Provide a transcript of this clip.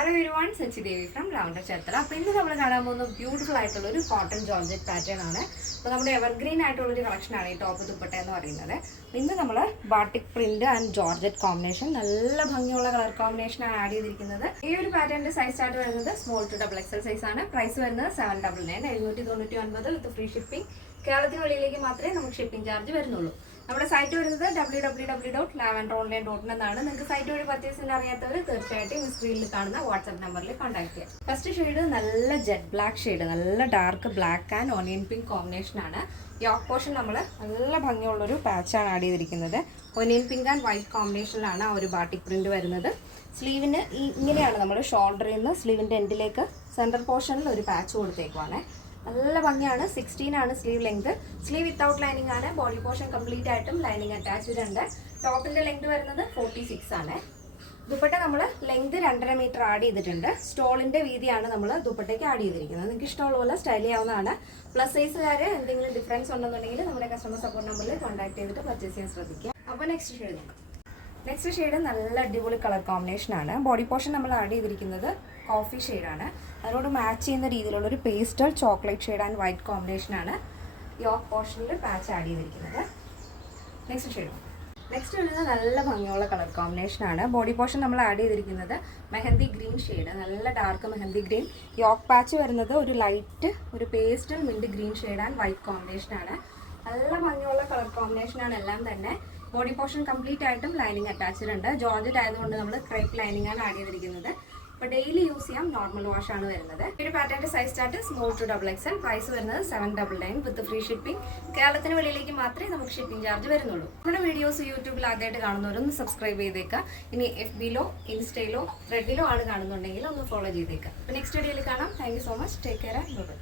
Hello everyone, Sachi Devi from Lavender Chatra. അപ്പോൾ ഇന്ന് നമ്മൾ കാണാൻ പോകുന്ന ബ്യൂട്ടിഫുൾ ആയിട്ടുള്ള ഒരു കോട്ടൺ ജോർജറ്റ് പാറ്റേൺ ആണ്. അപ്പോൾ നമ്മുടെ എവർഗ്രീൻ ആയിട്ടുള്ള ഒരു കളക്ഷൻ ആണ് ഈ ടോപ്പ് ദുപ്പട്ട എന്ന് പറയുന്നത്. ഇന്ന് നമ്മൾ batik print and georgette combination നല്ല ഭംഗിയുള്ള കളർ കോമ്പിനേഷൻ ആണ് ആഡ് ചെയ്തിരിക്കുന്നത്. ഈ ഒരു പാറ്റേണിന്റെ സൈസ് സ്റ്റാർട്ട് വരുന്നത് small to double XL size ആണ്. പ്രൈസ് വരുന്നത് 799 799 വിത്ത് ഫ്രീ ഷിപ്പിംഗ്. കേരളത്തിന് വെളിയിലേക്ക് മാത്രമേ നമുക്ക് ഷിപ്പിംഗ് ചാർജ് വരുന്നുള്ളൂ. നമ്മുടെ സൈറ്റ് വരുന്നത് www.lavenderonline.in എന്നാണ്. നിങ്ങൾക്ക് സൈറ്റ് വഴി പർച്ചേസിന് അറിയാത്തവർ തീർച്ചയായിട്ടും ഈ സ്ക്രീനിൽ കാണുന്ന വാട്സ്ആപ്പ് നമ്പറിൽ കോൺടാക്ട് ചെയ്യാം. ഫസ്റ്റ് ഷെയ്ഡ് നല്ല ജെറ്റ് ബ്ലാക്ക് ഷെയ്ഡ്, നല്ല dark black and onion pink combination ആണ്. യോക്ക് പോർഷൻ നമ്മൾ നല്ല ഭംഗിയുള്ളൊരു പാച്ചാണ് ആഡ് ചെയ്തിരിക്കുന്നത്. ഒനിയൻ പിങ്ക് ആൻഡ് വൈറ്റ് കോമ്പിനേഷനിലാണ് ആ ഒരു ബാട്ടിക് പ്രിന്റ് വരുന്നത്. സ്ലീവിന് ഇങ്ങനെയാണ് നമ്മൾ ഷോൾഡറിൽ നിന്ന് സ്ലീവിൻ്റെ എൻഡിലേക്ക് സെൻറ്റർ പോർഷനിൽ ഒരു പാച്ച് കൊടുത്തേക്കുവാണ്. നല്ല ഭംഗിയാണ്. 16 ആണ് sleeve length. Sleeve without lining ആണ്. ബോഡി പോർഷൻ കംപ്ലീറ്റ് ആയിട്ടും ലൈനിങ് അറ്റാച്ച്ഡ് ഉണ്ട്. ടോപ്പിന്റെ ലെങ്ത് വരുന്നത് 46 ആണ്. ദുപ്പട്ട നമ്മൾ ലെങ്ത് 2.5 മീറ്റർ ആഡ് ചെയ്തിട്ടുണ്ട്. സ്റ്റോളിന്റെ വീതിയാണ് നമ്മൾ ദുപ്പട്ടയ്ക്ക് ആഡ് ചെയ്തിരിക്കുന്നത്. നിങ്ങൾക്ക് ഇഷ്ടമുള്ള പോലെ സ്റ്റൈൽ ചെയ്യാവുന്നതാണ്. പ്ലസ് സൈസുകാർ എന്തെങ്കിലും ഡിഫറൻസ് ഉണ്ടെന്നുണ്ടെങ്കിൽ നമ്മുടെ കസ്റ്റമർ സപ്പോർട്ട് നമ്പറിൽ കോൺടാക്ട് ചെയ്തിട്ട് പർച്ചേസ് ചെയ്യാൻ ശ്രദ്ധിക്കുക. അപ്പോൾ നെക്സ്റ്റ് ഷെയ്ഡ് നോക്കാം. നെക്സ്റ്റ് ഷെയ്ഡ് നല്ല അടിപൊളി കളർ കോമ്പിനേഷൻ ആണ്. ബോഡി പോർഷൻ നമ്മൾ ആഡ് ചെയ്തിരിക്കുന്നത് കോഫി ഷെയ്ഡാണ്. അതിനോട് മാച്ച് ചെയ്യുന്ന രീതിയിലുള്ളൊരു pastel chocolate shade and white combination ആണ് യോക്ക് പോർഷനിൽ പാച്ച് ആഡ് ചെയ്തിരിക്കുന്നത്. നെക്സ്റ്റ് വരുന്നത് നല്ല ഭംഗിയുള്ള കളർ കോമ്പിനേഷൻ ആണ്. ബോഡി പോർഷൻ നമ്മൾ ആഡ് ചെയ്തിരിക്കുന്നത് മെഹന്തി ഗ്രീൻ ഷെയ്ഡ്, നല്ല dark mehndi green. Yoke patch വരുന്നത് ഒരു ലൈറ്റ് ഒരു pastel mint green shade and white combination ആണ്. നല്ല ഭംഗിയുള്ള കളർ കോമ്പിനേഷൻ ആണ് എല്ലാം തന്നെ. ബോഡി പോർഷൻ കംപ്ലീറ്റ് ആയിട്ടും ലൈനിങ് അറ്റാച്ച്ഡ് ഉണ്ട്. ജോർജറ്റ് ആയതുകൊണ്ട് നമ്മൾ ക്രേപ്പ് ലൈനിങ് ആണ് ആഡ് ചെയ്തിരിക്കുന്നത്. അപ്പോൾ ഡെയിലി യൂസ് ചെയ്യാം. നോർമൽ വാഷ് ആണ് വരുന്നത്. ഒരു പാറ്റേണിന്റെ size start small to double XL. Price വരുന്നത് 799 വിത്ത് ഫ്രീ ഷിപ്പിംഗ്. കേരളത്തിന് വെളിയിലേക്ക് മാത്രമേ നമുക്ക് ഷിപ്പിംഗ് ചാർജ് വരുന്നുള്ളൂ. നമ്മുടെ വീഡിയോസ് യൂട്യൂബിൽ ആദ്യമായിട്ട് കാണുന്നവരൊന്ന് സബ്സ്ക്രൈബ് ചെയ്തേക്കാം. ഇനി FBയിലോ ഇൻസ്റ്റയിലോ ത്രെഡിലോ ആണ് കാണുന്നുണ്ടെങ്കിൽ ഒന്ന് ഫോളോ ചെയ്തേക്കാം. അപ്പോൾ നെക്സ്റ്റ് വീഡിയോയിൽ കാണാം. Thank you so much. Take care and by.